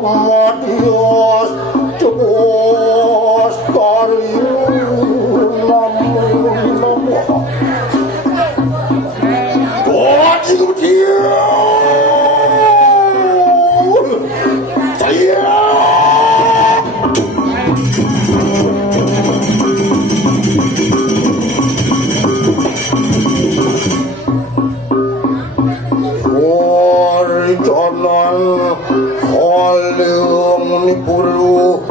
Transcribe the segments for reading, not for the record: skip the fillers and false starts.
madios cebos tariun namun Boji kecil saya jalan halim ni pulu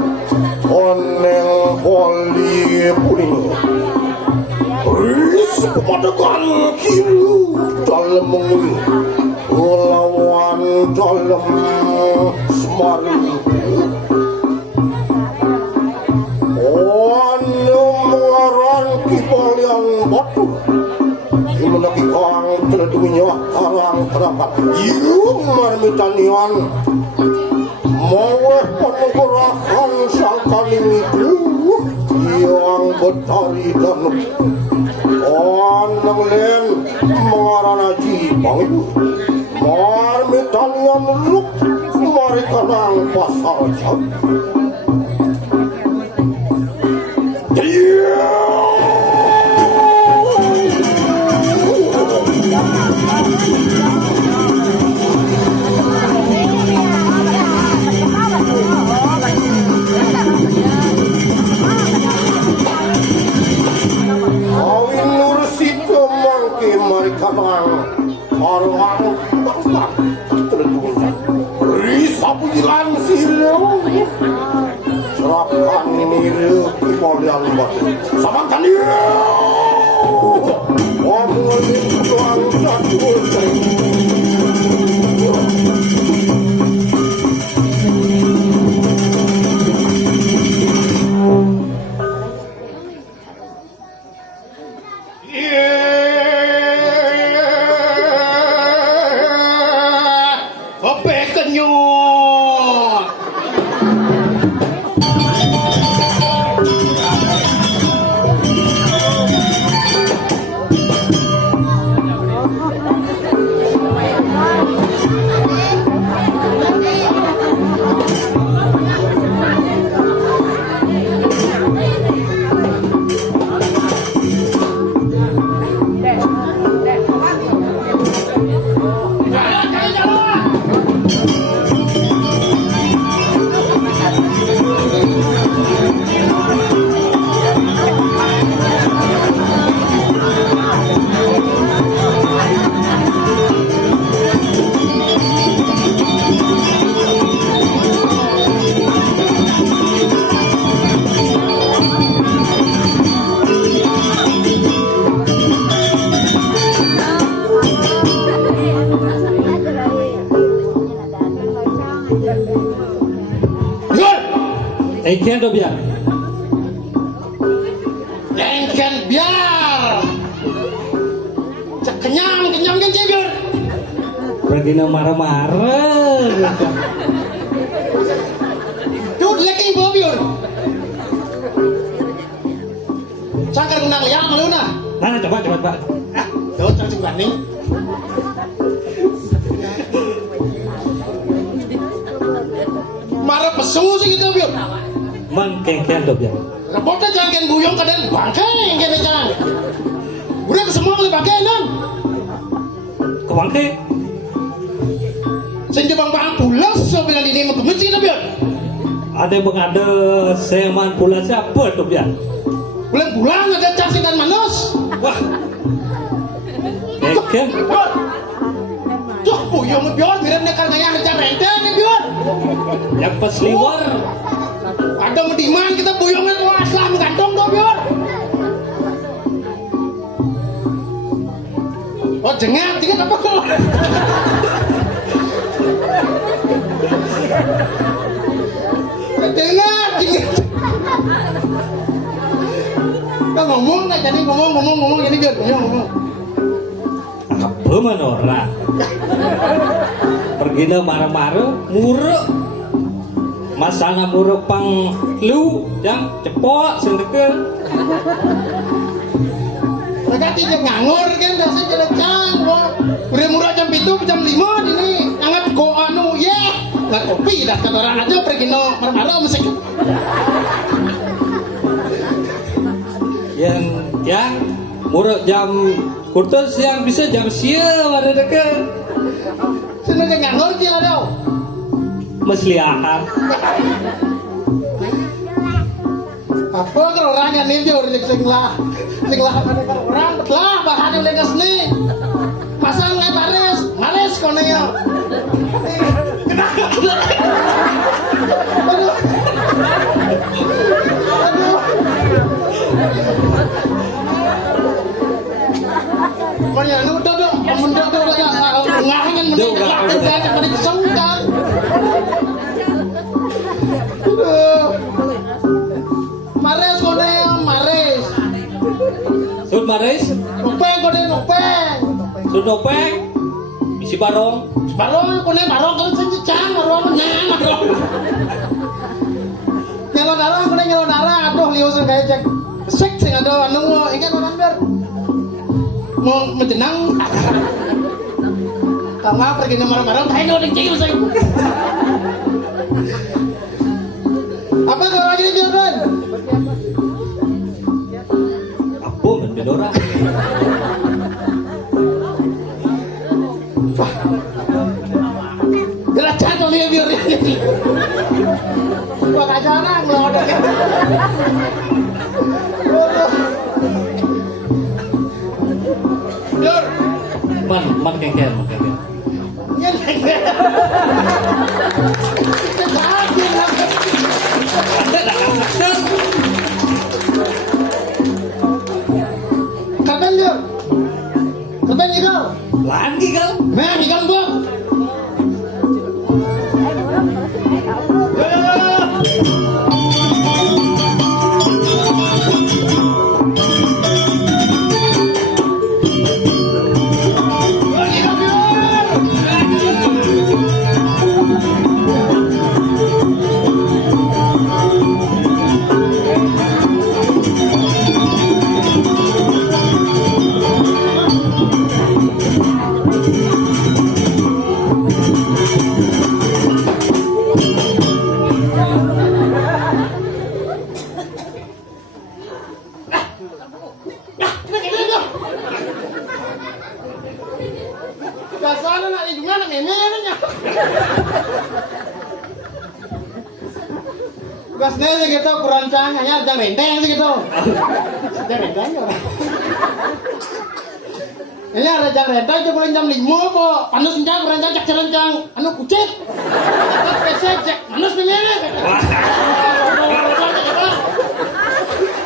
oneng poli puning ris pemadakan kiru dalam menguli lawan dalam semaru oneng kibal yang batu menaki kang terdunya karang terapat yung marmitanian maweh penggerahan sang kaling itu yang betari dan onang len mengarana jipang itu marmitanian luk mereka nang pasar jam orang tempat terdunia risa pujilan silau serahkan ini kemuliaan batu samakan dia ngomongin tuan jatuh Engken do biar. Engken biar. Cak kenyang kan biar. Pergi na marah-marah. Tuh dia keng bawa biar. Cakar kenal yang malu na. Nah, coba Pak. Ah, tuh cak coba nih. Marah pesu sih gitu biar. Man kengken do biar. Rapotnya jangan buyong kadang bangkai yang jangan. Udah semua boleh pakai nang. Ke bangkai. Senja bang pulas so bilang ini mau kemenci na biar. Ada yang mengada seman pula siapa do biar. Bulan ada cacing dan manos. Wah. Engken. Tuh buyong biar biar karena yang ada rente nih biar. Yang pas liwar. Ada mediman kita buyongnya tuh aslam gantong tuh biar. Oh jengat apa kalau? Jengat. Kau ngomong nggak jadi ngomong ini biar ngomong. Apa menora? Pergi na marah-marah, muruk. Masalah muruk pang lu, yang cepok sendiri. Mereka tidak nganggur kan, dasar jelecang. Udah murah jam 7, jam 5 ini. Angat ko anu, yeah. nggak kopi dah kata orang aja pergi no marmaro musik. Yang murah jam kurtus yang bisa jam siang ada dekat. Sini nggak ngerti lah dong. Mesliahan. Apa kalau orang yang nih jauh sing lah ada orang lah bahan yang lekas nih. Pasang nggak mares konenya. Aduh. Konya nu do mundur do ngahangan menit saya pada kesengkan. Mares konenya mares. Sud mares, Nopeng konenya nopeng. sud nopeng, bisi barong. Barong konenya barong kalau sing cang barong menang barong. Nyalo darah konenya nyalo darah aduh lius kayak cek. Sek sing ada anu ingat orang ber. Mau menjenang. Tama pergi nomor barong kayak lo dicil saya. Apa kau lagi di biar Apa mendedora? Gerak jatuh dia biar ini. Gua kajarang lo ada kan. Dur. Man kengkel. Iya. Ada dah kasar. Kapan Dur? Kapan ikal? Lagi kal. Nah, ikal gua. Dasarnya nak di mana memangnya? Gasnya sih gitu kurancang hanya jang renteng sih gitu. Jang renteng ya orang. Ini ada jang renteng itu kurang jam 5 kok. Panus jang kurancang cak cerancang. Anu kucek. Pesek cek panus memangnya.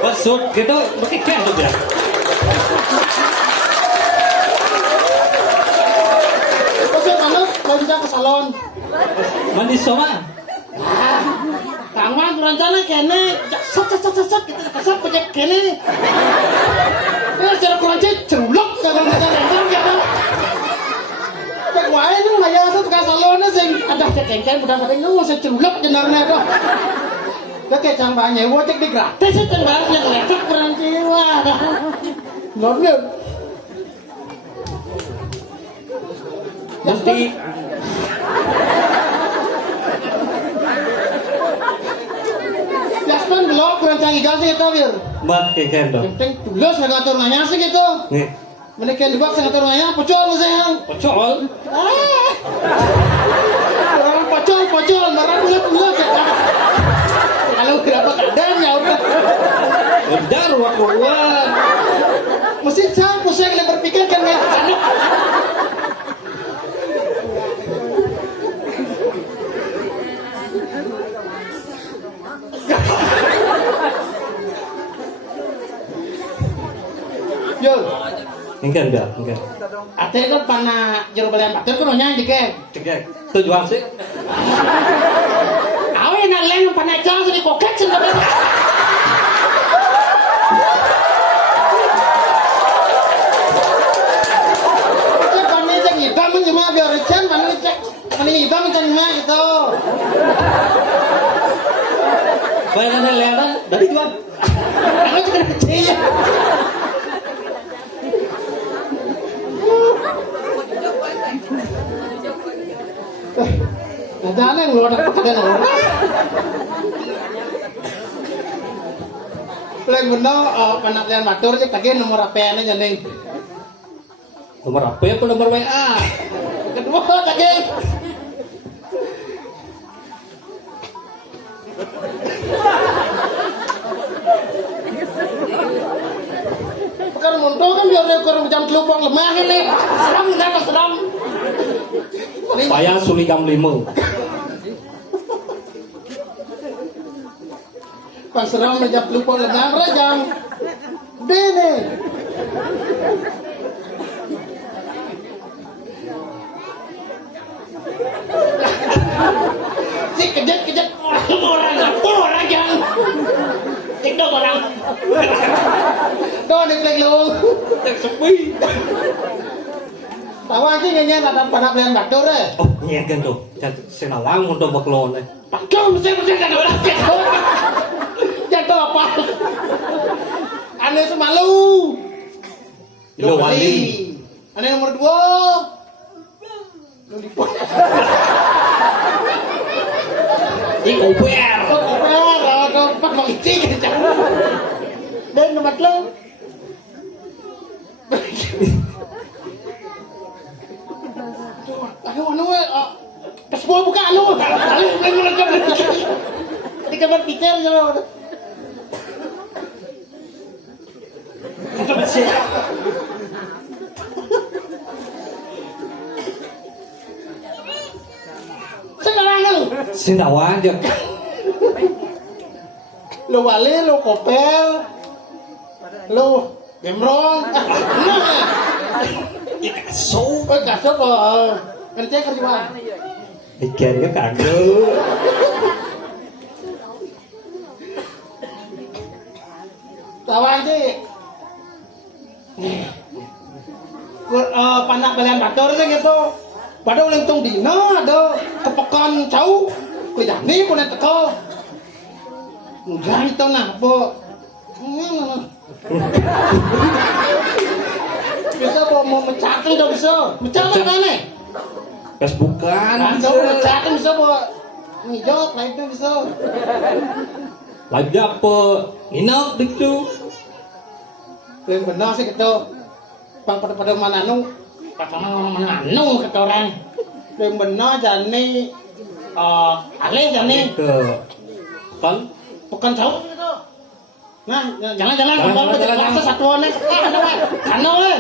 Maksud gitu, pakai tuh ya. Pesek panus loncat ke salon. Mandi soma. Tangan rencana kene, sat kita kasap pejak kene. Cara kurang cerulok kalau kita rencana kita. Cek wae nu maya satu ka salon sing ada cek budak-budak nu cerulok jenarna to. Kayak cang banyak, gua cek di gratis itu banget yang lecek kurang jiwa. Nonton. Mesti Jaspan belok kurang canggih kasih itu bir. mat kengkel dong. Penting tulus ngatur nanya sih gitu. Nih, Mereka di bawah ngatur nanya, pocol sayang. pocol. Orang pocol, marah bulat. Kalau kenapa kadang ya udah. Udah ruak. Mesti campur saya yang berpikir kan ya. Yo, Kengkel dah, kengkel. ate kan pana jero balian batur kan nyanyi ke. Kengkel. Tujuan sih. Awe na leng pana jang sini kokek sini. Cek pana cek hitam cuma biar recan pana cek pana hitam cuma gitu. Bayangan lelan dari jual. Aku juga kecil. Nadaan yang luar dapat kalian orang. Paling benar penaklian matur cek tadi nomor HP nya janding. Nomor HP apa nomor WA? Kedua tadi. Kan muntah kan biar dia kurang jam telupang lemah ini. Seram kita seram. Saya suli jam 5. Pas seram jam telupang lemah rajang. Dene. Si kejat orang yang TikTok orang. Đó được lên luôn. Đang sepi. Tahu aja nyanyi ada pada pilihan bakdo deh. Oh, nyekan tuh. Senawang untuk baklon nih. Bakdo mesti kan ada jatuh apa? Aneh semalu. Lo wali. Aneh nomor 2. Iku PR. Pak mau icing dan nomor lo. Anu kesemua buka anu. Di kamar pikir jauh. Sekarang lu. Senawang dia. Lu wali, lu kopel, lu gemrong. So. Kasut kerja kerja. Ikan cái càng cơ. Tawang sih. Panak balian batur sih gitu. Padahal lentung dino ada kepekan jauh. Kejani pun teko. Enggak itu nah, po. Bisa mau mencatin dong bisa. Mencatin kan nih? Facebookan. Bisa mencatin bisa po. Ngijot lah itu bisa. Lagi apa? Nginep gitu. Yang benar sih gitu. Pada mananu. Mananu kata orang. Yang benar jani. Alih jani. Ke kan? Bukan jauh gitu. Nah, jangan puasa satuannya. Karena oleh.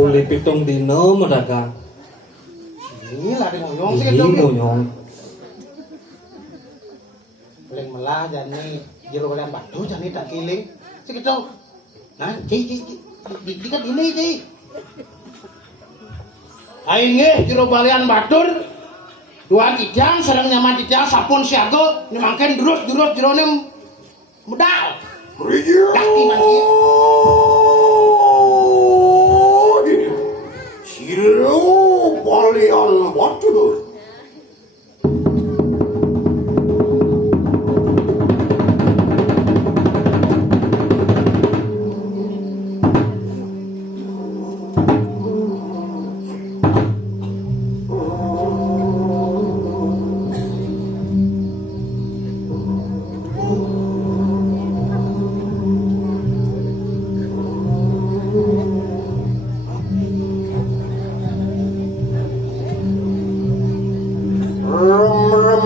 boleh pitung dino mereka. Ini lah di ngoyong sih Ini gitu. ngonyong. Paling melah jani jero kalian batu jani tak kiling. Sih gitu. Nah, ci kan ini ci. Aing jero balian batur. Dua kijang sareng nyaman kijang sapun siaga nyemangkeun durus jero ne medal. Daki man kieu. Silo balian batur.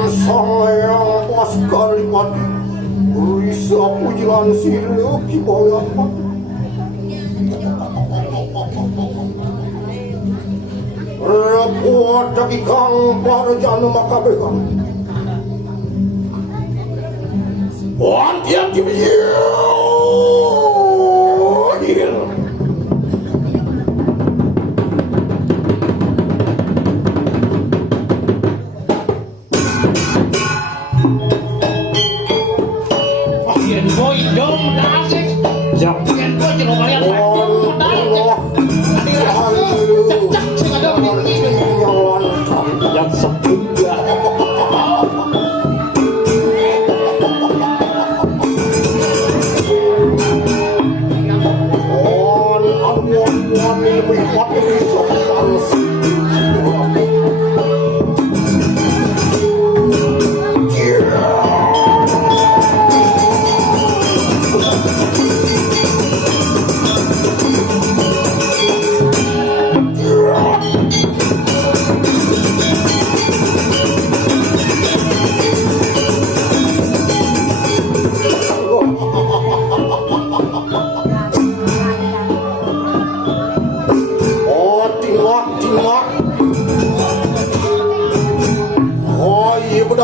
Sayang pas kalimat Risa pujilan silo kibayan batur. Repuat dakikang parjana makabekan Wantian kibiyil Yen boy dom dasik. Jak. Yen boy jero balian batur medal. Cek sing ada di Yang sebuah.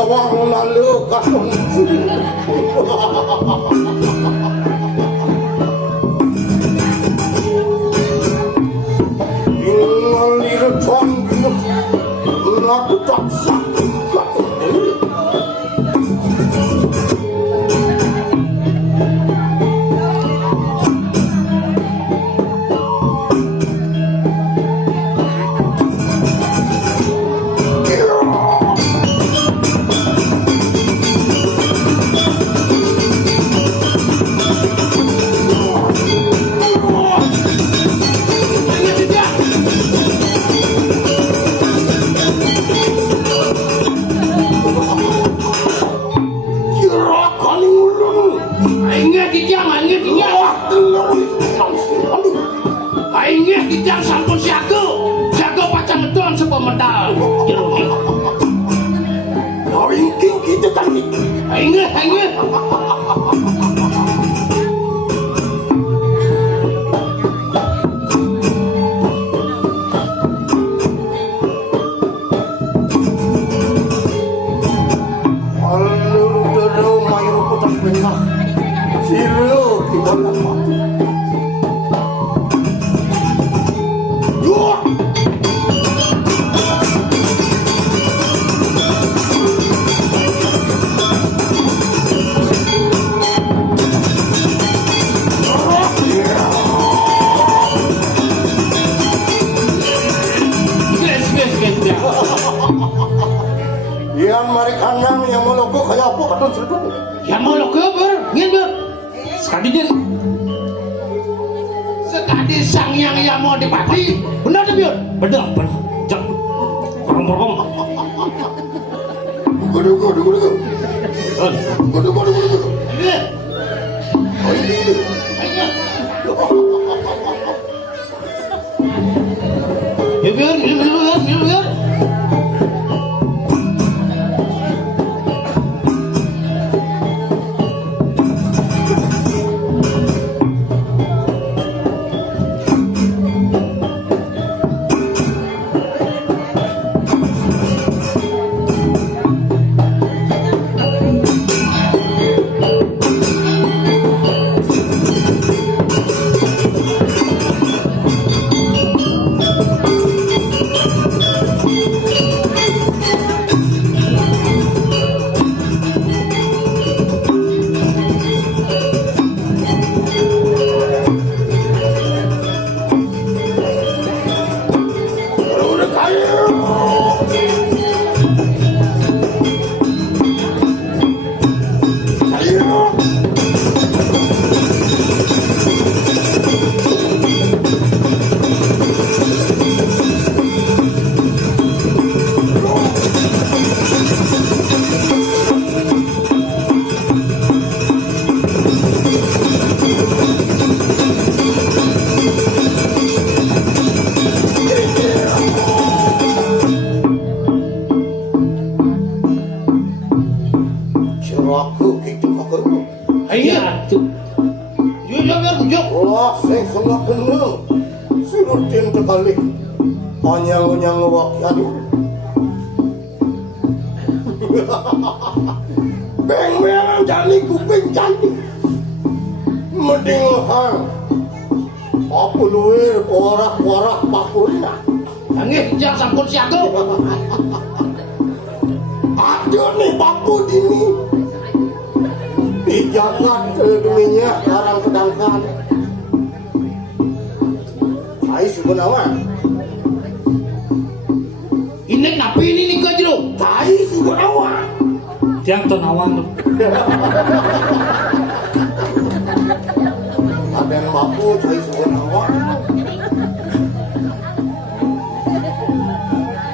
Wang lalu kasih Ingalir tanggung Laku tak sakit Aingnya kijang sampun siaga. Jaga pacang medon sebuah medal. Jeruni. Aing kita kan Aingnya. Alur dero mayu putak benah Silo kita dapat Yang mereka nang yang mau logo kayak apa katun cerita Yang mau lo keber, ngin sekali dia. Sekali sang yang mau dipati, benar tuh biar. Benar. Jak. Korong. Gudu. Iya. Oh ini. Ya biar. wakian. Beng-beng jani kuping jani. Mending hang. Apa luir warak-warak pakulna. Nangis yang sampun siaga. Ada nih bapu dini. Di jagat dunia sekarang sedangkan. Saya sebenarnya. Ini napi ini nikah jero. Saya sebenarnya. Tiang tonawang. Ada yang bapu saya sebenarnya.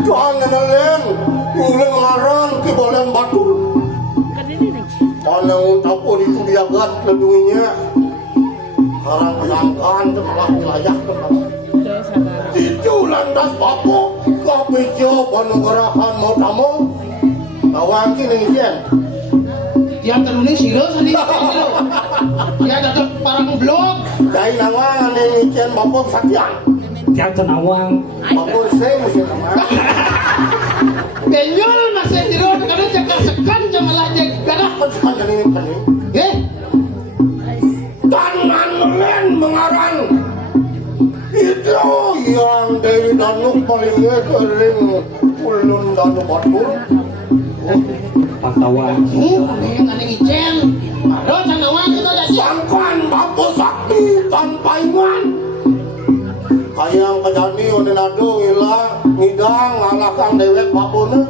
Jangan nelen, ulen ngaran ke bolan batur. Panang tapo itu diagat leduinya. Karang kelangkaan telah wilayah telah. Itu lantas bapu, kapijo panegarahan mau tamu. Tawang kini ijen. Yang teruni siro sandi. Ya datang parang blok. Jai nawang ini ijen bapu sakyan. Tiang tonawang. Bapu saya mesti nama. Benyol masih jero karena cakap sekan sama lajak darah. Pesan dari ini pening. Eh, Tangan len mengaran. Itu yang Dewi Danuk palingnya kering ulun Danuk batur. Pantauan. yang aneh icen. Aduh, canawang itu jadi. Sangkan bapu sakti tanpa iman. Kayang kejani udah nado hilang ngidang ngalahkan dewek bapuna.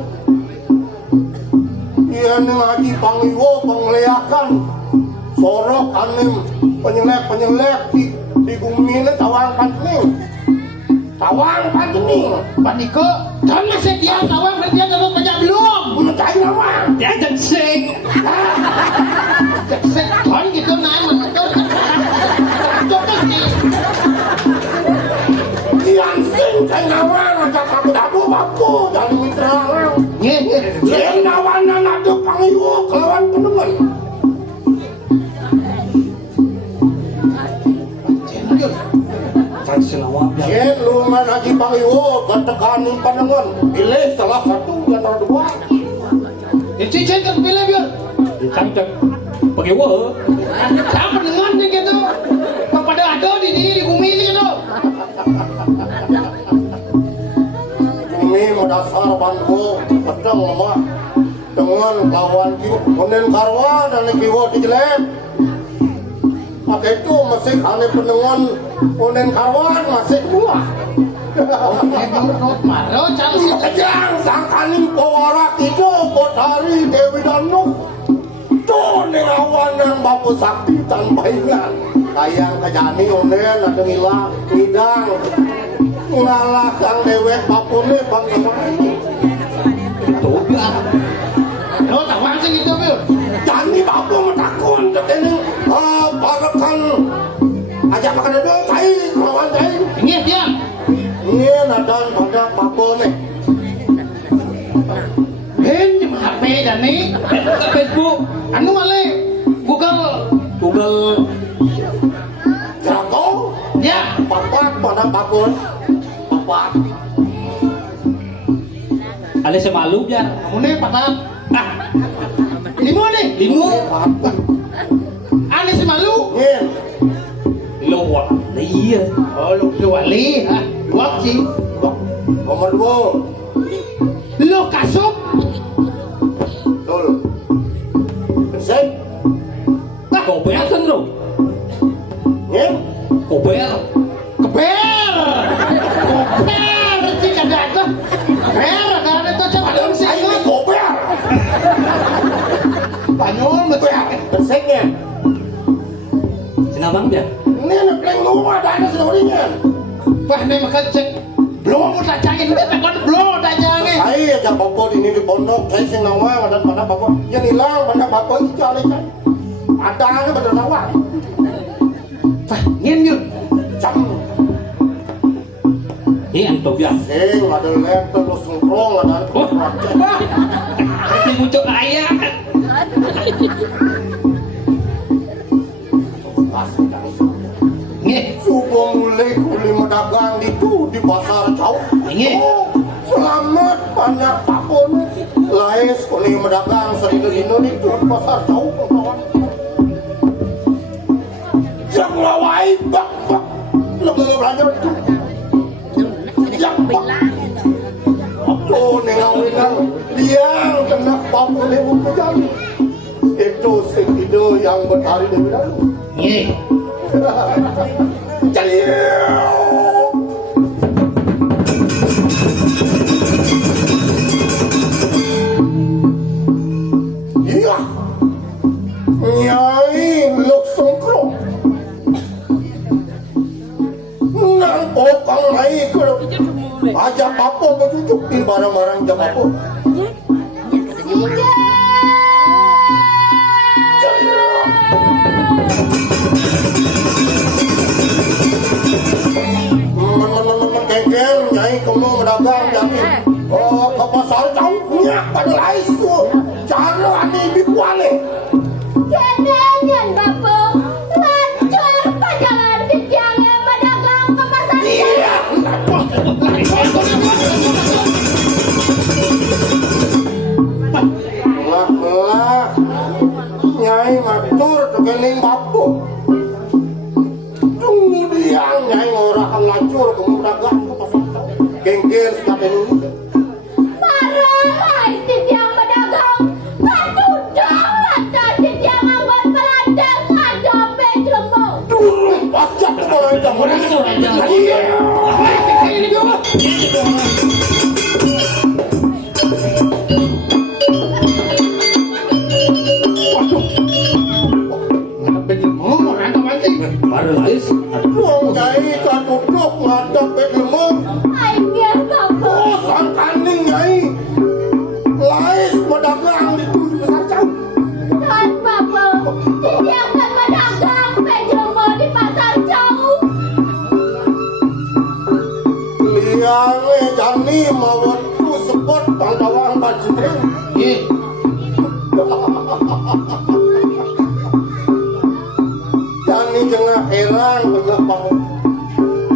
Iya ngaji pangiwo pengleakan. Sorok anim penyelek di bumi ini tawang panjening. Tawang panjening. Paniko, kan masih dia tawang dan dia dapat banyak belum. Mencari nama. Dia jengseng. Sekon gitu naik menentu. Coba nih. Yang sing cari nama ngajak aku baku jadi mitra. Yang nawana nado pangiwo kelawan penemen. Cang senawang. Yen lungan haji pangiwo ketekanin pandangan. Pilih salah satu di antara dua. Cicen terpilih biar. Cang cang. Pakai wo. Siapa dengan nih gitu? Pada ada di bumi ini gitu. Ini dasar bantu pedang lemah dengan lawan kiu kemudian karwa dan kiwo dijelek. Maka itu masih aneh pendengan kemudian karwan masih dua. Menurut Maro cari si Kejang sangkanin pewarak itu potari Dewi Danuk. Tuh awan yang bapu sakti tanpa ingat. Kayang kejani onen ada ngilang ngidang. Ngalah kang dewek bapune bang kemana. Itu biar. lo tawang sih gitu biar. Jani bapu metakun ini parakan ajak makan dulu cai kawan cai. Ini dia. Ini nadan pada bapune. Ben HP dan nih. Facebook. Anu male Google. Jago Ya. papat pada bapun papat. Ada semalu biar. Kamu nih patat. Ah. Limo nih. Limu. Papat. Ane si malu. Ngin. Luar. Iya. Oh lu wali. Wak sih. Nomor 2. Lo kasuk. Dul. Persik. Kau bayar kan bro? Ngin. Kau bayar. Keber. Keber. Cik ada itu. Keber. Ada itu coba dong sih. Ini gober. Banyol betul. Persiknya. Senawang biar. Ini anak yang rumah ada seluruhnya. Wah nih makan cek. Belum mau tacangin. Belum tacangin. Saya ajak bapak ini di pondok. Saya sing nawang dan pada bapak. Yang hilang pada bapak itu cari kan. Ada pada nawang. Wah ngin yun. Cam. Ini anto biar. Sing ada laptop lu sengkrong ada. Wah. Ini muncul ayah. Ngin. Subuh mulai kuli medagang itu di pasar jauh. Ini. Oh, banyak takun lais kuning medagang sedino-dino itu pasar jauh kawan yang ngawai bak lebih belajar itu yang bak aku nengawinan liang kena papu lebu kejam itu sekido yang berhari dari dalam jadi iya Nyai Luk Songkro nang pokang naik aja papo berjujuk di barang-barang jam papo kengkeng Nyai kamu medagang yakin ke pasar jauhnya pada lais tuh cara ani bikuane Kenangan Bapak lancar perjalanan yang medagang ke pasar iya lah Nyai matur kening bapu tunggu dia Nyai orang lacur ke medagang ke pasar kengkeng sekali para laisit yang medagang katudang lancar yang anggot melandang ngadope jelemo turun pajak ke orang iya Baru lais. Wong Nyai kaduduk ngadep lemong aingnya Bapak oh sangkaning Nyai lais pedagang di pasar jauh dan Bapak yang medagang jelemo di pasar jauh liane jani mawetu sepot bangdawang bajreng jani jengah heran bener mau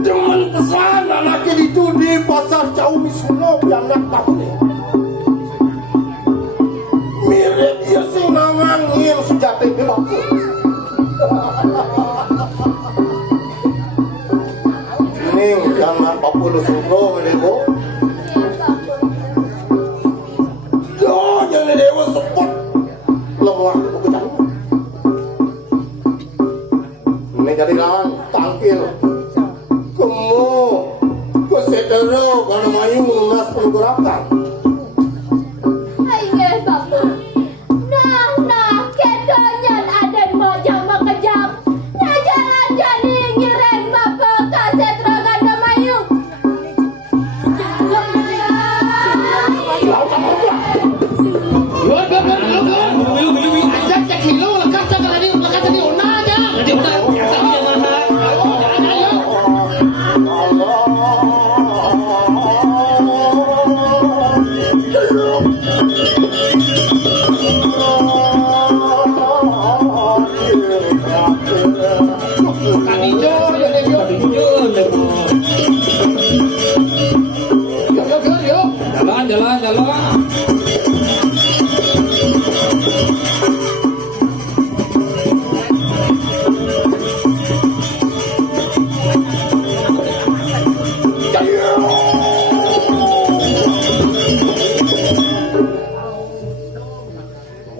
demen pesan anaknya itu di pasar jauh misuno anak takut mirip dia sing nangangin sejati di baku ning jangan papulu suno menebo yo jangan dewa sepot lemah bukan ini jadi lawan tangkil kemu kesetero kalau mayu lunas pergerakan aingnya Bapak nah kedonyan aden mojang makejang nah jalan jadi ngiren Bapak kaset raga damayu Jalan.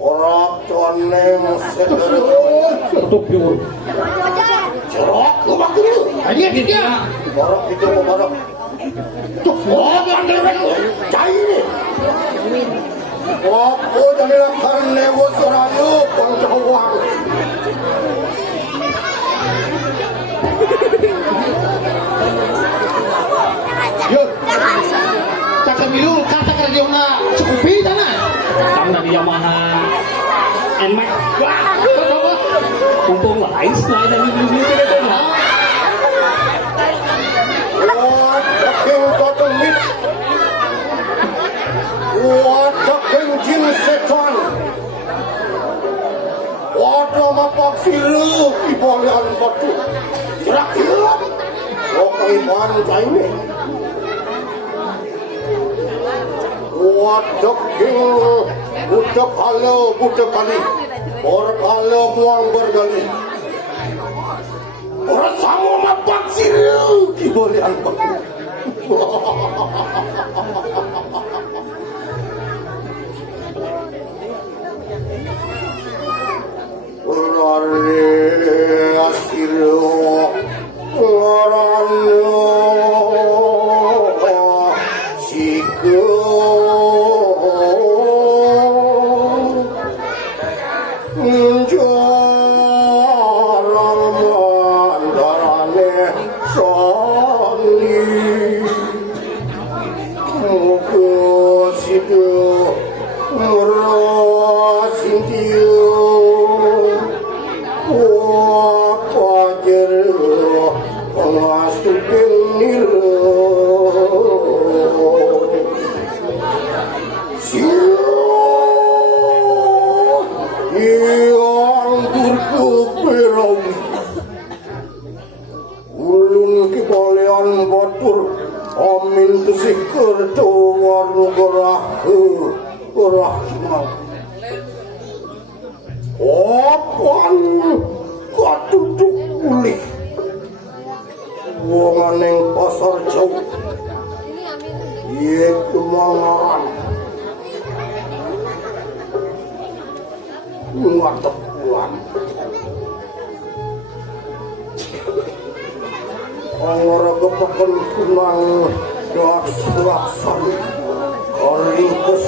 orang coneng sedero cerok lu makin lu Dia. borok itu borok tuh banderan cair oh jadi akan lewo serayu pengcawang Yuk. Cakap milu kata kerja na cukupi tanah. Karena dia mana enak. Kumpul lais lah dan ini kita lah. what the king cotton meat what the king jin setan what the mapak silu ibolian batu gerak hilap oh kaiman caine Waduh, budak kalau budak kali, orang kalau buang bergali, orang sama mapak sih, kibolian pak. Rare asiro, rano siko. Ulun kipolean batur amin tusikir warnu gerah apaan katuduk ulih wongan ning pasar jauh ye kemangan ngatep pulang orang kepakan kunang laksan karingkes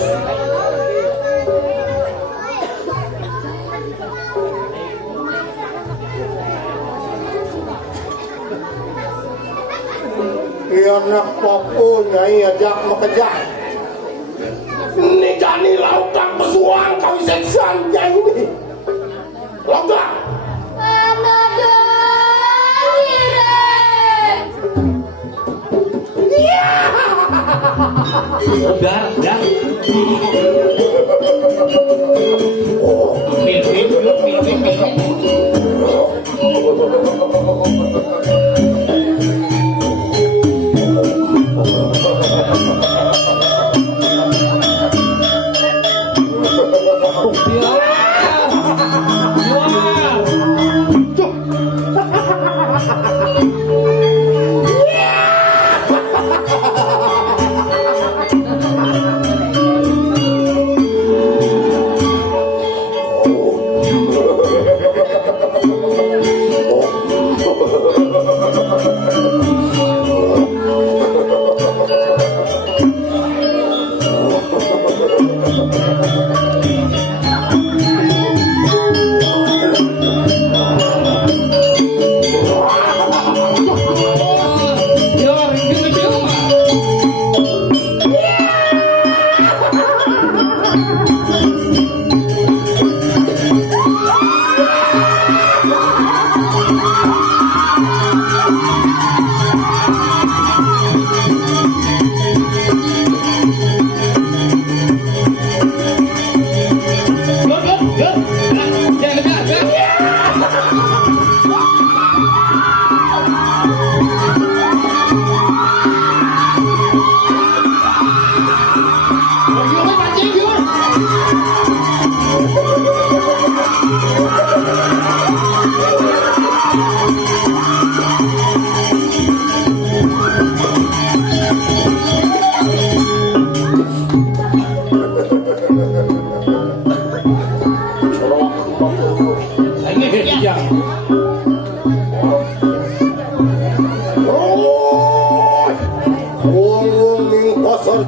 anak papu nyai ajak makejak ini jani lautak pesuang kau seksan nyai ini lautak Dar.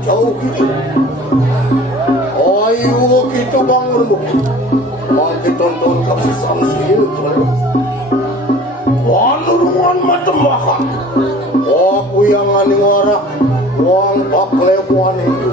jauh gitu. Ayo kita bangun bu. Mau ditonton kasih sanksi itu. Wanurungan macam maha. Aku yang aning wara, wang paklebuan itu.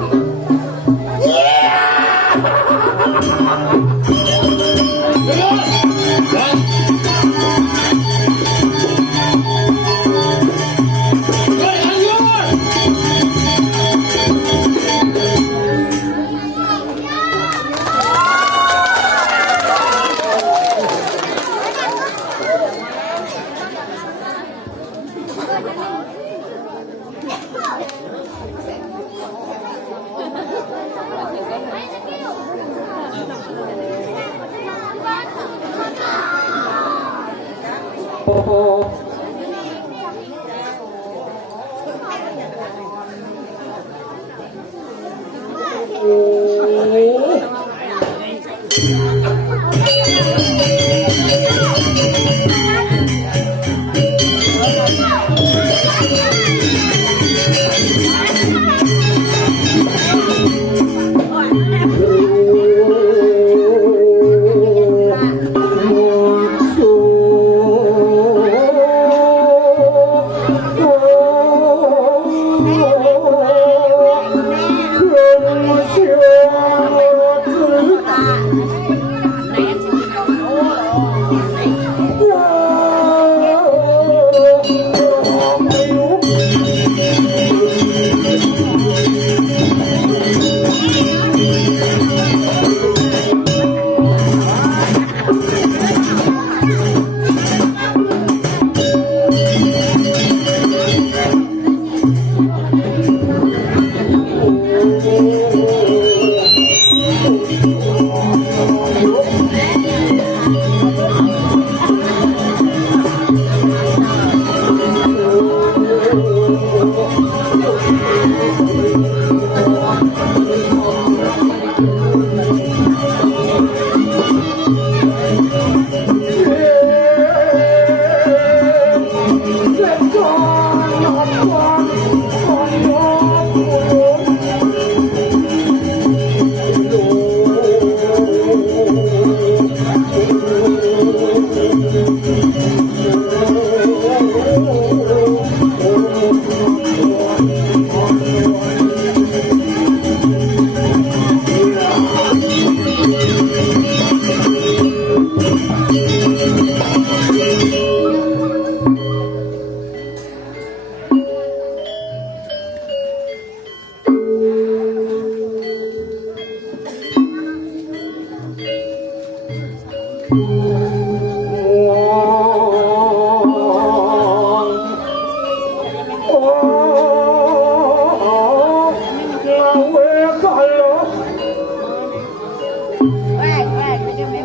gawe kalau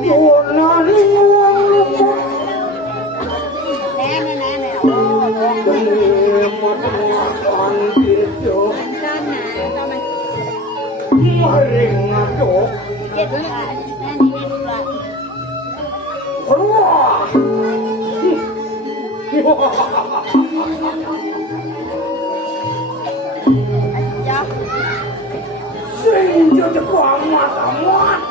wonane wong lupa makan itu maring ngaduk wah sing jadi amat amat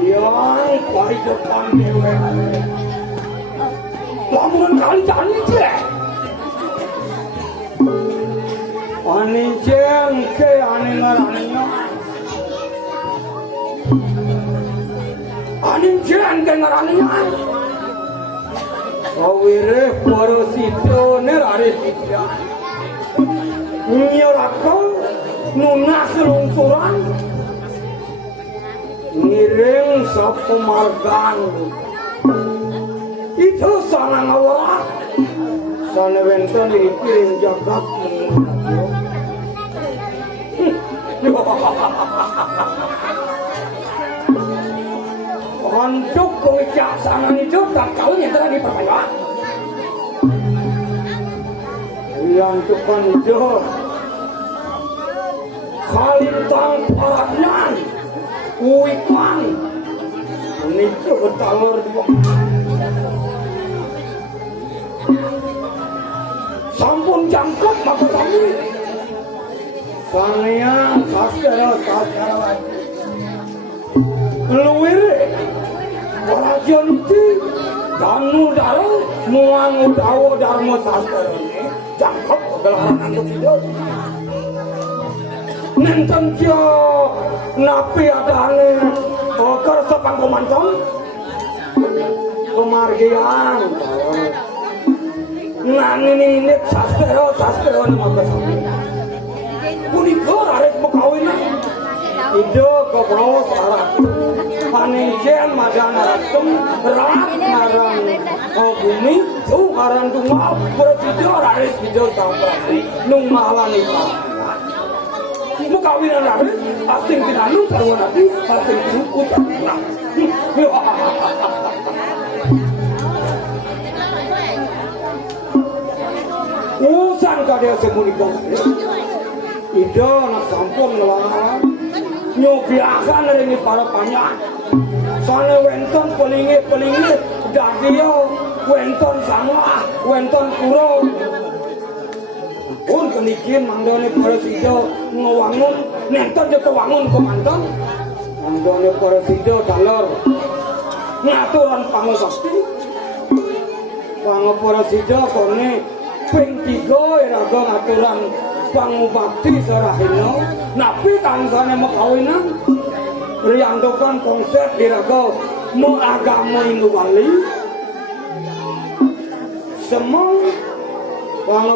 yang pai depan dewe lamun kali janji aning jeng ke aning ngarannya aning jeng ke ngarannya awire porosito nerare sitya nyorako nunas lungsuran ngiring sapu margan itu sana ngawarak sana wenten dikirim jagat untuk kebijaksanaan itu tak kau yang telah dipercaya yang tukan itu kalintang paratnan uikan itu betalor dua sampun jangkep maka kami sanaya saskara lagi luwir warajan itu danu daro nuang udawo dharma saskara ini jangkep gelaran untuk hidup nenten jo napi adane kersa pangkomanton kemargian nani ini saskara nama kesami punika arek mekawin ido kebawa sarat panejen madana ratum rak narang bumi tu aran tunggal bersido arek sido samprasi nung malan ipa mukawinan raris asing tinanung sarwa nanti asing tinungku sarwa usan kadea semunikon ida nak sampun ngelangan nyobiakan dari para panjang sana wenton pelingi dagia wenton sanglah wenton kuro pun kenikin mandone para sido ngewangun nenten jatuh wangun kemantan mandone para sido dalor ngaturan pangobakti para sido kone ping 3 iraga ngaturan pangobakti sarahino napi tansane mekawinan riyantokan konsep iraga mu agama Hindu Bali semong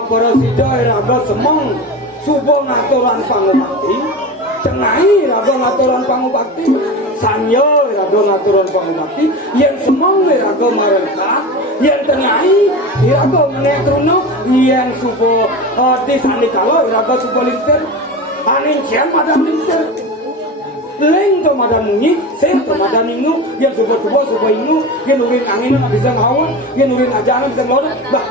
para sida iraga semong subuh ngaturan pangobakti cengai iraga ngaturan pangobakti sanyo iraga ngaturan pangobakti yen semong iraga marenta yen cengai iraga menetruno yen subuh disandikalo iraga subuh lingsir aning cian madam lingsir leng to madam munyi sen to madam ingu yen subuh ingu yen urin angin na bisa ngawon yen urin ajaran bisa ngelod bah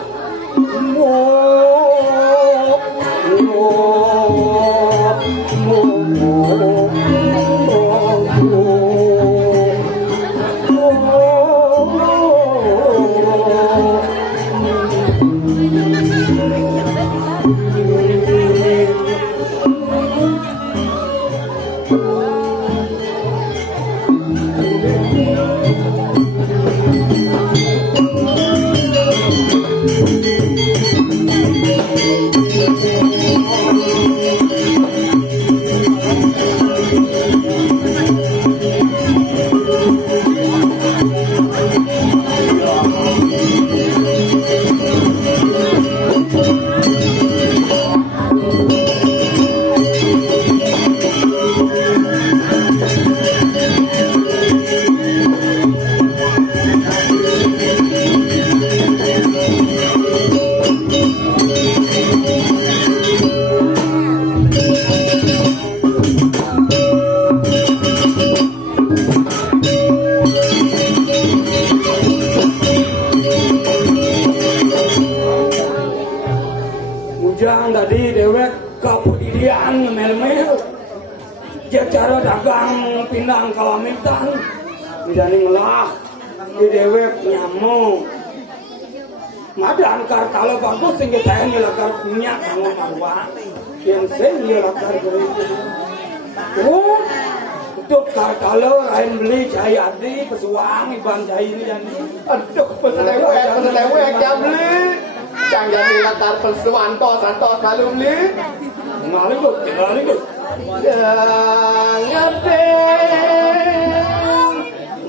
ujang tadi dewek kepedidian mel-mel cara dagang pindang kalamitan dijani ngelah di dewek nyamuk madan kar kalau bagus sehingga saya nilakar minyak bangun marwah yang saya nilakar untuk kar kalau lain beli cahaya adi pesuang iban cahaya ini jadi aduh pesen dewek ya beli jangan nilakar pesuan santos malu beli ngalingut jangan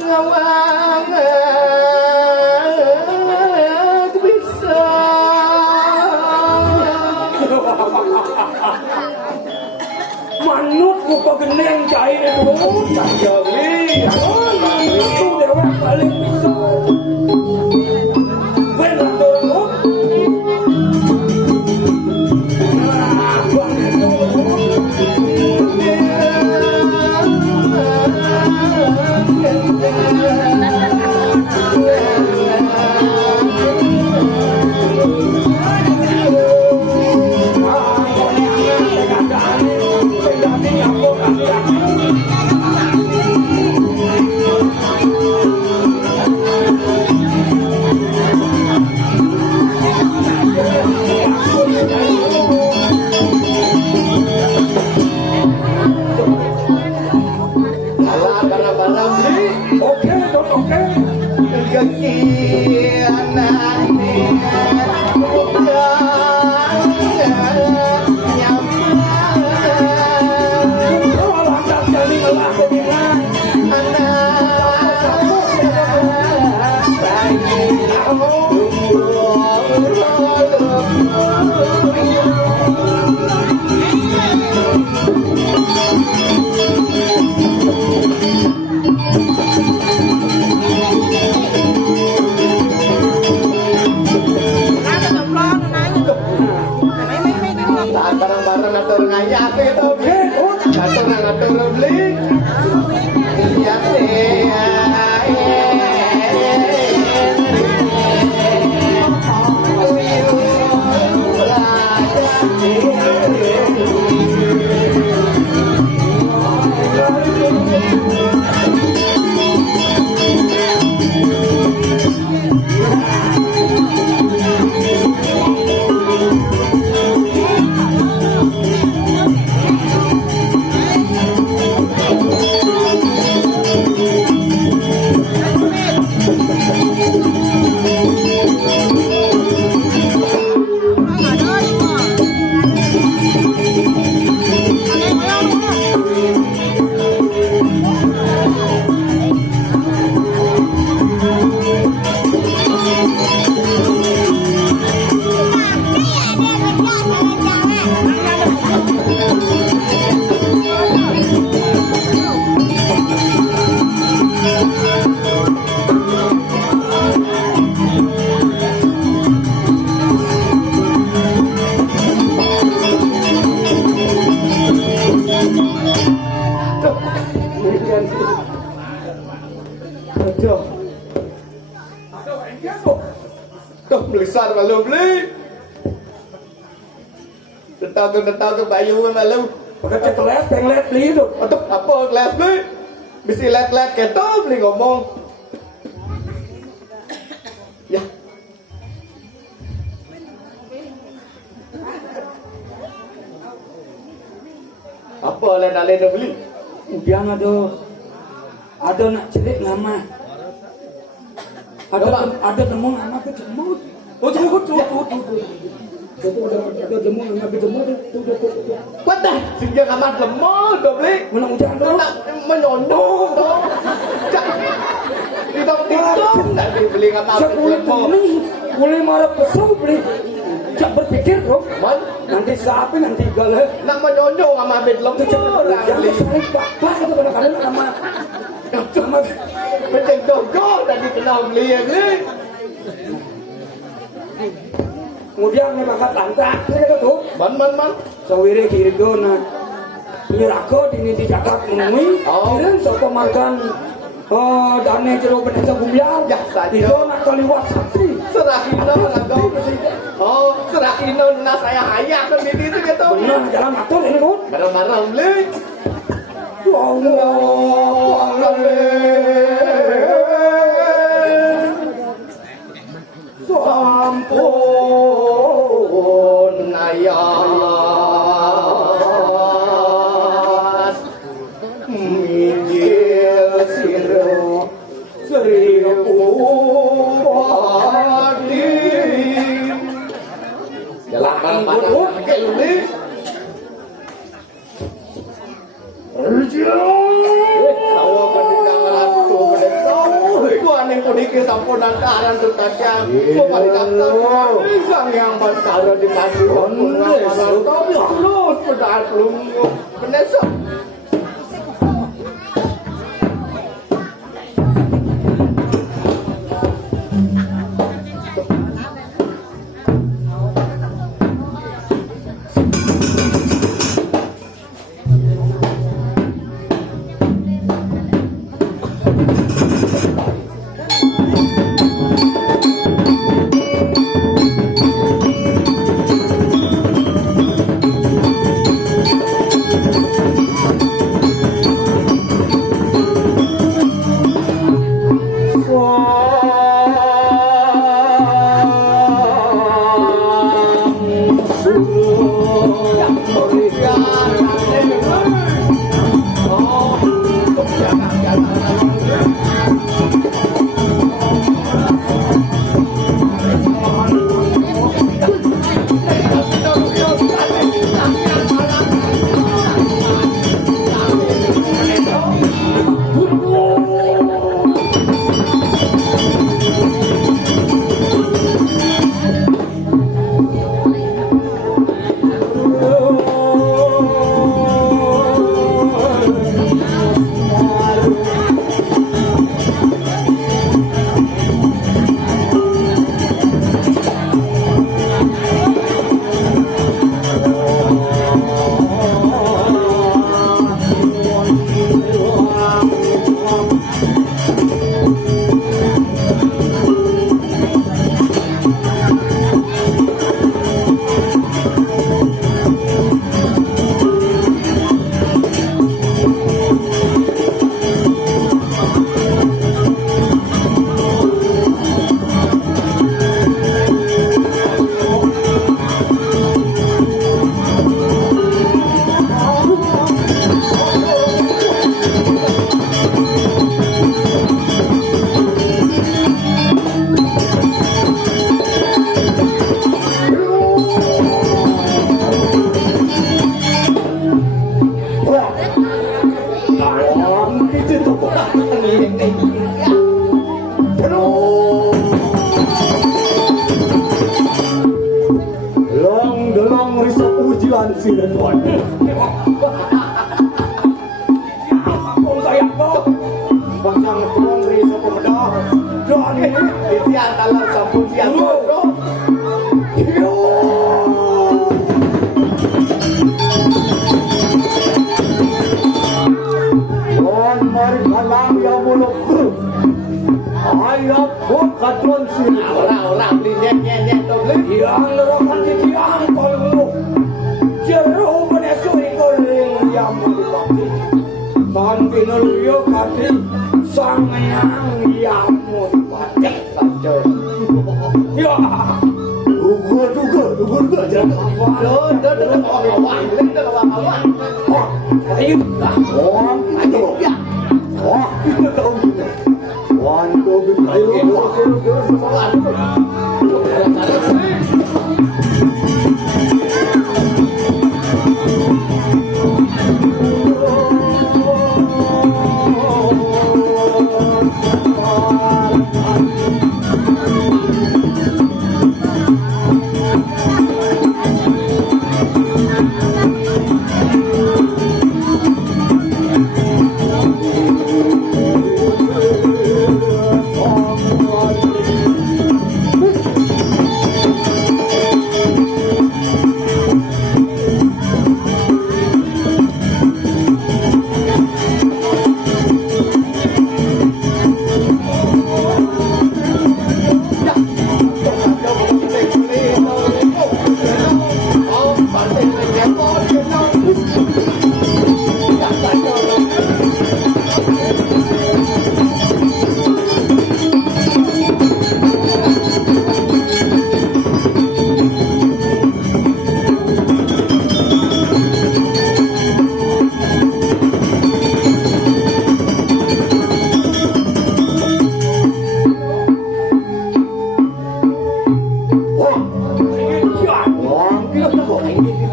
ngawang bisa manut ku pageneng cai itu jadi itu dewek paling bisa benar tuh besar malu beli tetap ke bayu malu pakai kelas penglet beli itu untuk apa kelas beli bisa let keto beli ngomong ya apa let beli biang ada nak cerit nama ada temu nama ke temu tunggu ada temu nama ke temu tuh what dah sehingga kamar lemah dah beli mana hujan tu menyondong dong tidak tak beli kamar boleh marah pesau beli tak berpikir bro nanti sapi nanti galah nak menyondong sama bed lemah jangan saling bapak itu kadang-kadang sama macam dogo tadi kenal beli ya beli kemudian ni bakat lantak saya kata tu man sawire kiri dona nyerako dini di jagat menungui kirim sopo makan dane jero benesa bumbiar ya saja itu nak kaliwat santri serah kita lagu serah Inun na saya hayak kan di itu gitu. Benar jalan atur ini Bud. Bareng-bareng beli. Sampun ayas mijil siro seribu padi jalan bareng-bareng ke luli Tawa pendidikan itu Tuhan yang pedikir sampunan kearan tertasyang Pemerintah Sang yang berkala di kasih terus pedal belum Penesok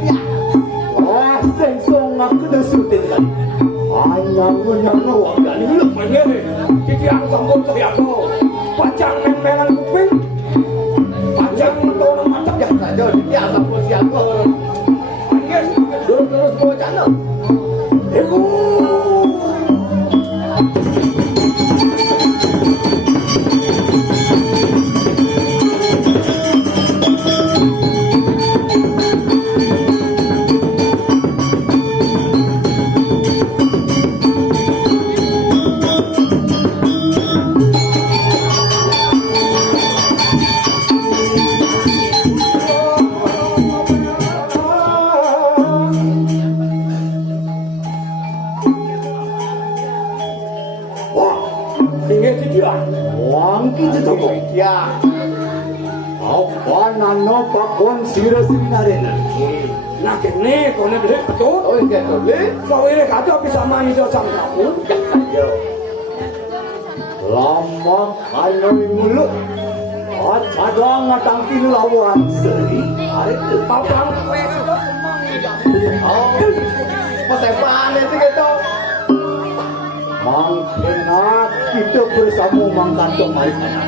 ya. Wah, sensong aku dah sudah kan. Anyang menyana wakan ini lah. Mana ni? Jadi yang sambut saya tu. Pacang membelan kuping. Pacang mentonang mata. Yang saja dia sambut siapa. Anjir. Terus bawa channel. Ya, apa nano pakon sirasri narena. Nak kene kau ni betul betul. Oh, ini boleh. Kau ini kata bisa mani dah sang kamu. Ya. Lama kali mulu. Cadang tangkil lawan seri. Papang. Oh, pasal panen tu kita. Mangkena kita bersama mangkantong mari sana.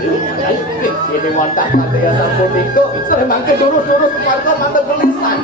Ini watak kata yang sampun itu. Saya mangke durus-durus keluarga manda tulisan.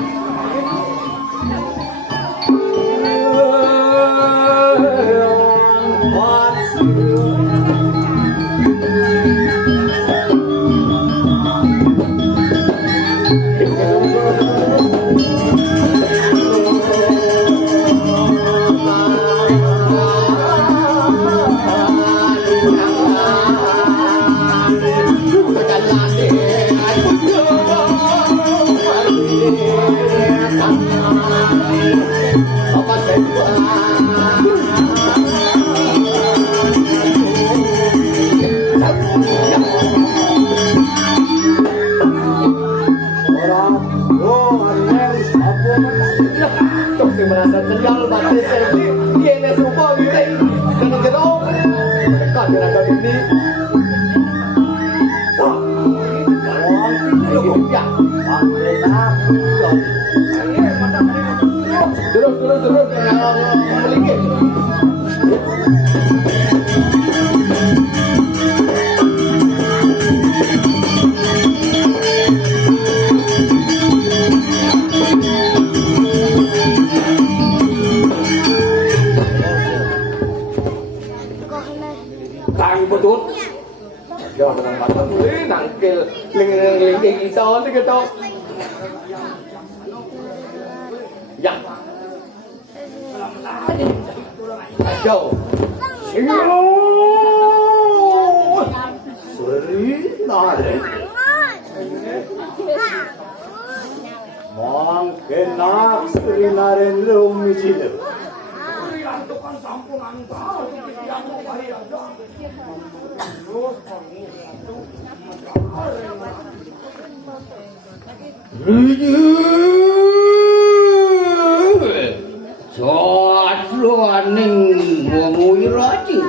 Merasa terjal batin selfie, dia ni serupa gitu. Dan jeruk, mereka jeraga ini. Orang itu ya, enak. Terus, melingkir. Betul. Jangan dengan mata boleh nangkil ling kita ni kita. Ya. Ayo. Seri nare. Mangkena Sri Narendra Umijil. Aning ngomong raji.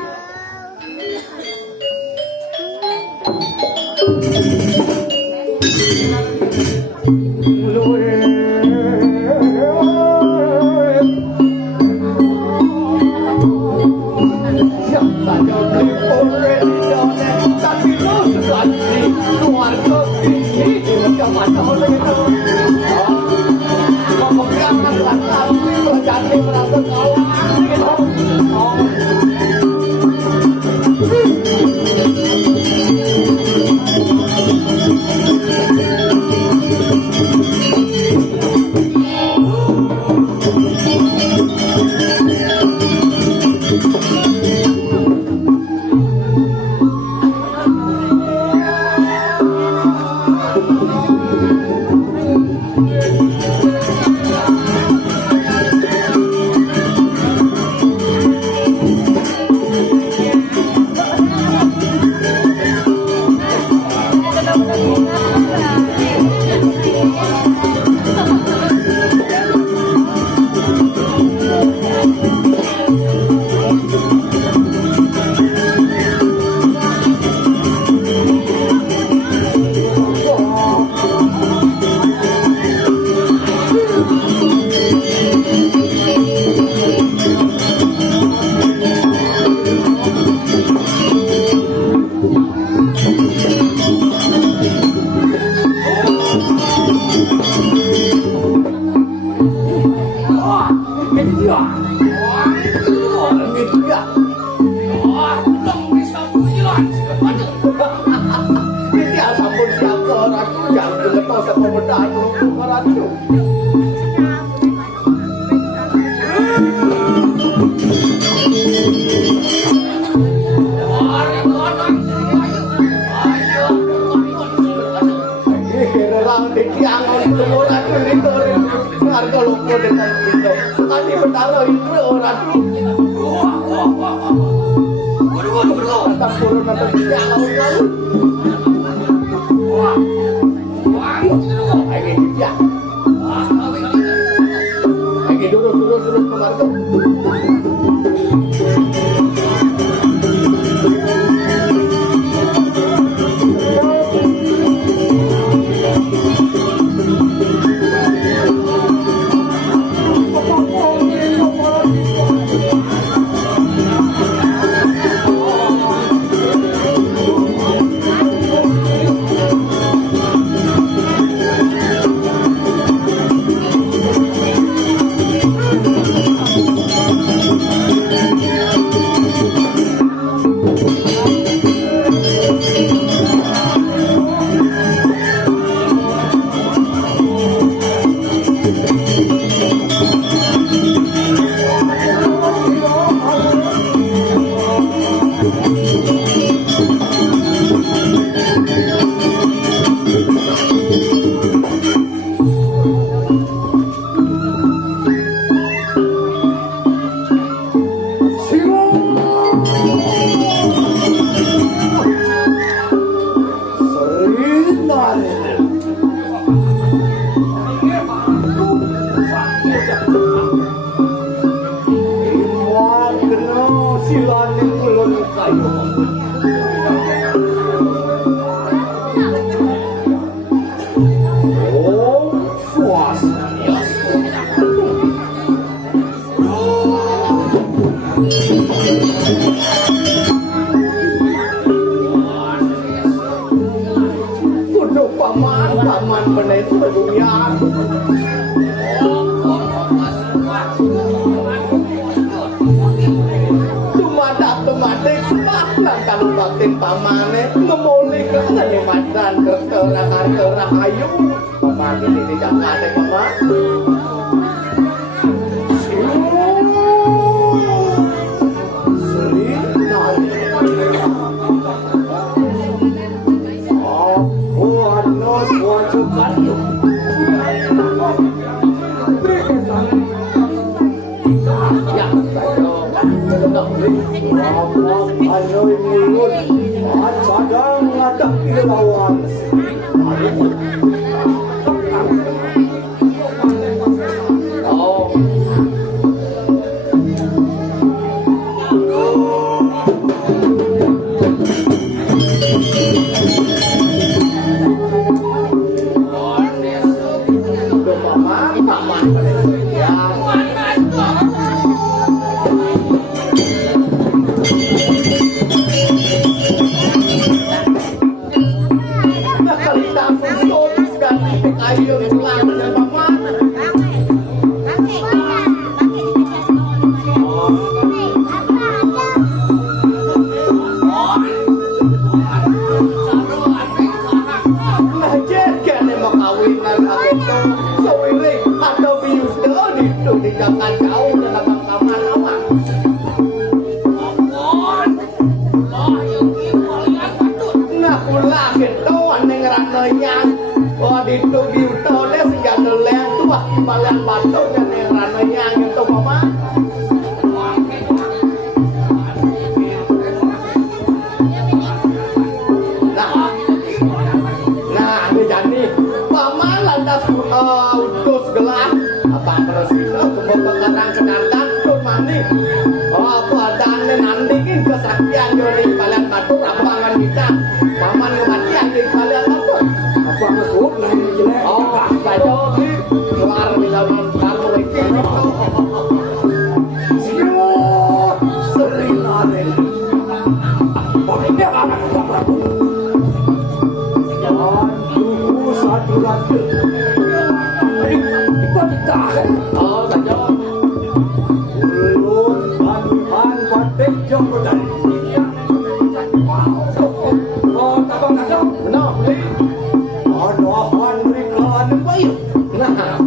Nah,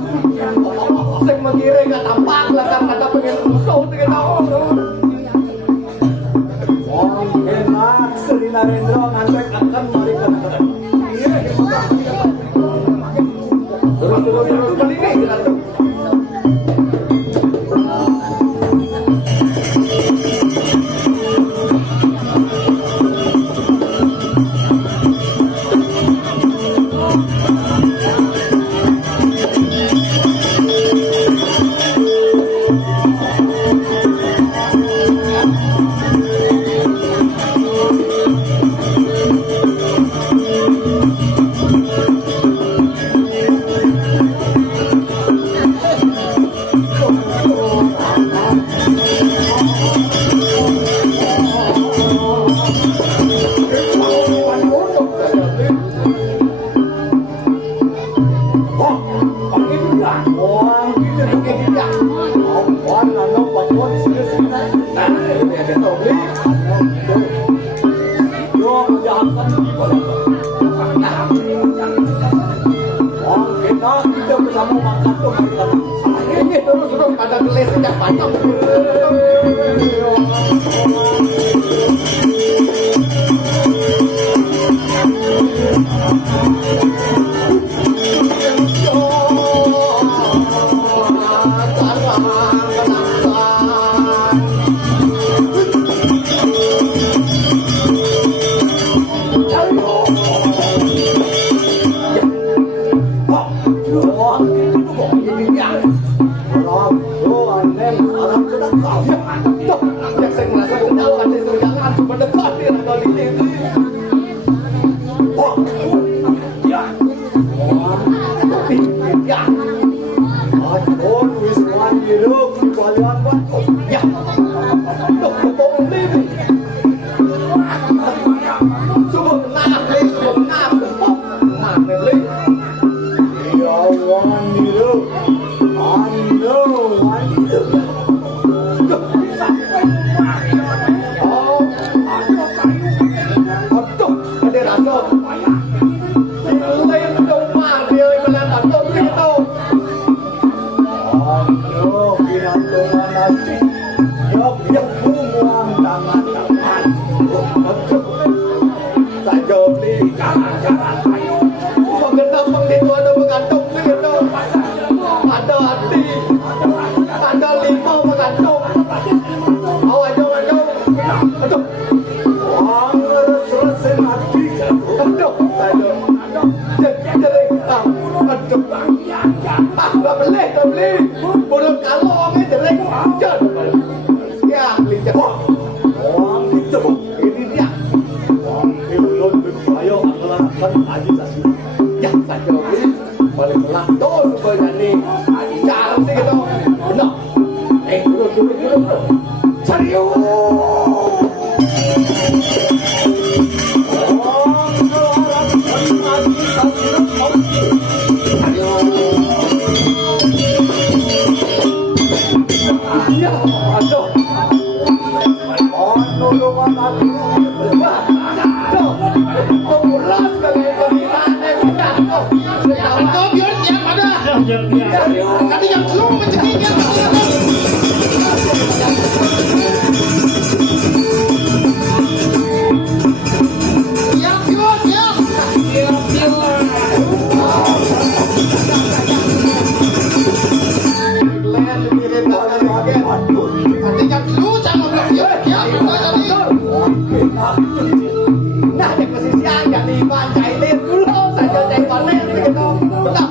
mengiring nggak tampak lah kata pengen usut gitu. Enak Sri Narendra ngantek akan mari kata-kata. Terus balik nih kita tuh. Kita bersama makan tuh Ini terus pada gelis sejak panjang. Nanti yang belum mencekinya. Nah, di posisi Anda di pancailin dulu saja cek panen begitu. Betul.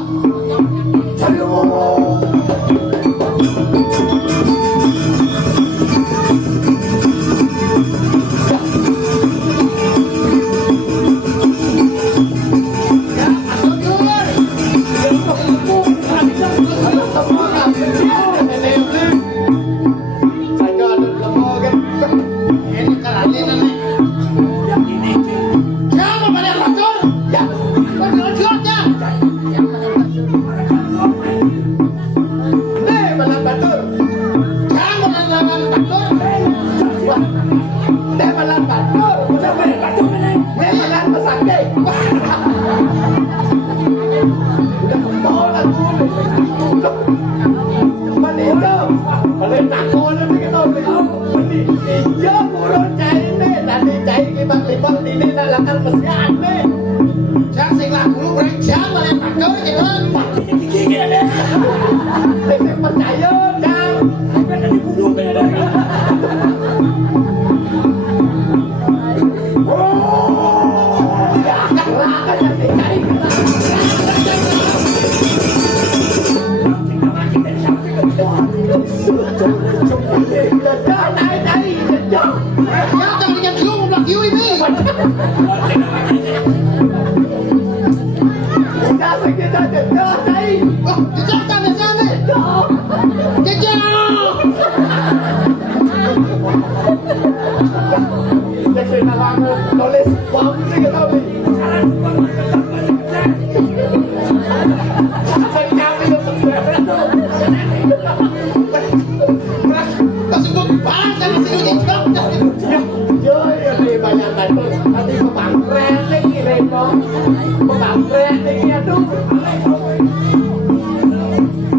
Jangan sing lagu lu berejam oleh pakai gitu. Percaya kang. Ya jangan ingat lu mau belak ini. Oh, jejak kan sana. Jejak. Tersebut balas dari sini jejak.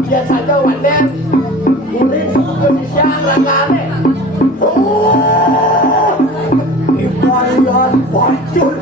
Biasa aja wadah murid Indonesia rangane. Ibarian bacul.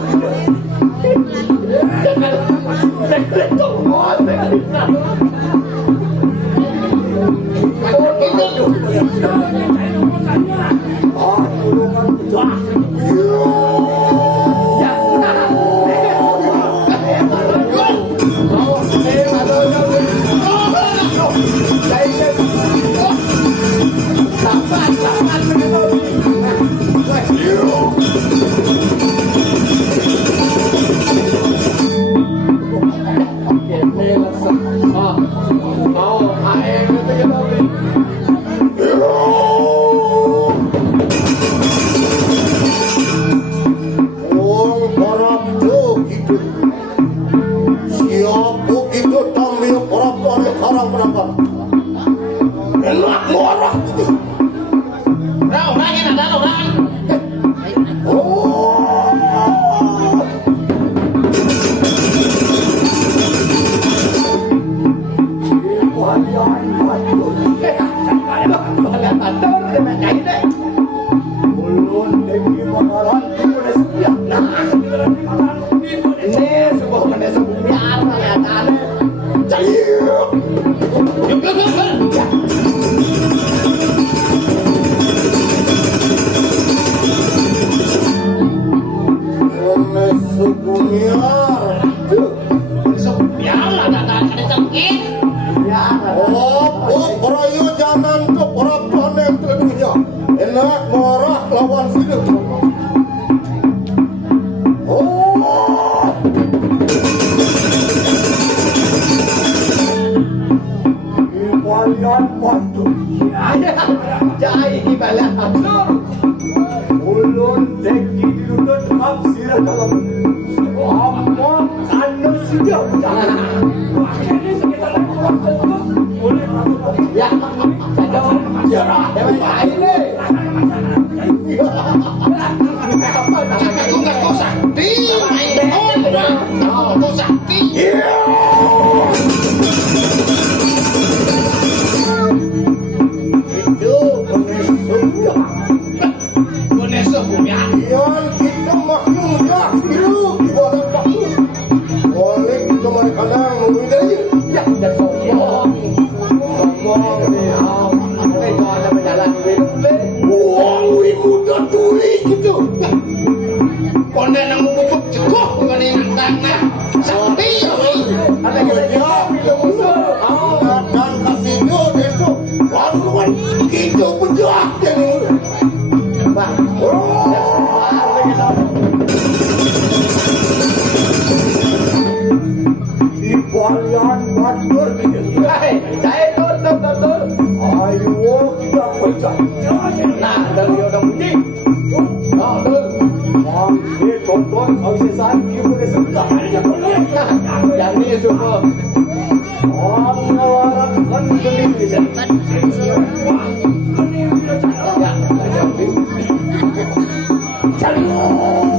Jangan ngomong.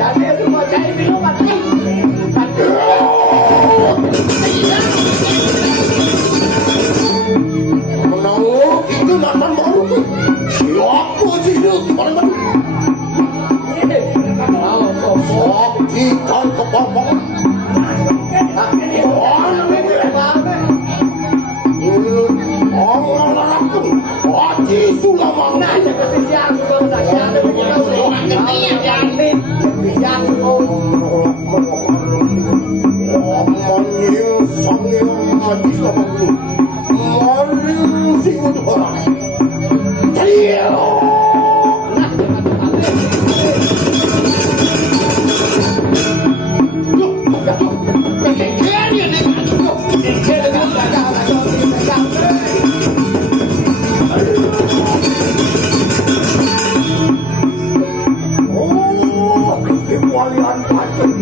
Jadi semua saya di rumah. Kusirut gimana betul? Sok ikan kepopok. Orang larakun, wajib sulamang. Manying sanging mati sabang, maring singut orang. Trio. Walian patut.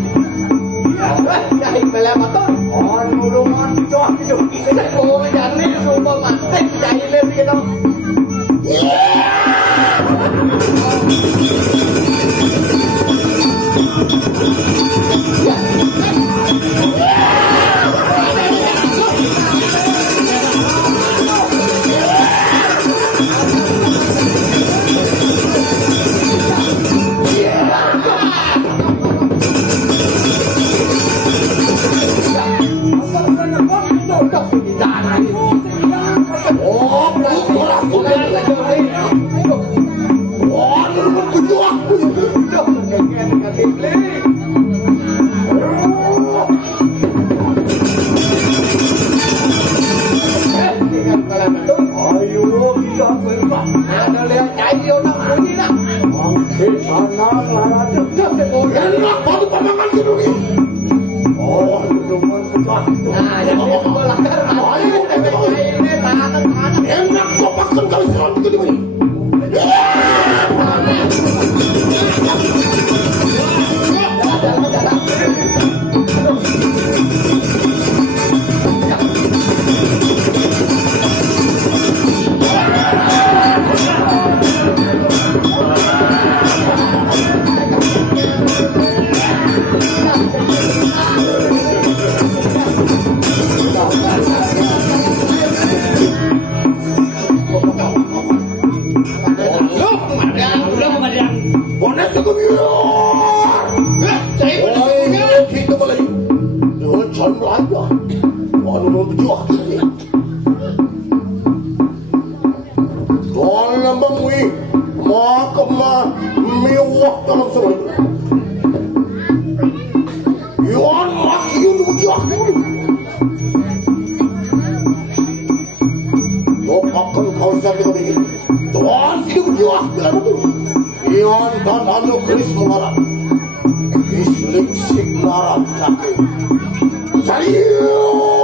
Dahil pala matol. Ano naman ito? Isa ko yan rin sumamantik dahil rin ito. Ayo kita berubah. Ada lihat cahaya orang bunyi nak. Kita nak lara dekat sekolah. Enak baru pamangan dulu ni. Oh, teman sudah. Nah, yang dia sekolah kerana. Ayo kita ini tangan. Enak kau paksa kau serang begitu ni. Iwan dan Anu Kris mengarah Islik Signaran Cakil Cariu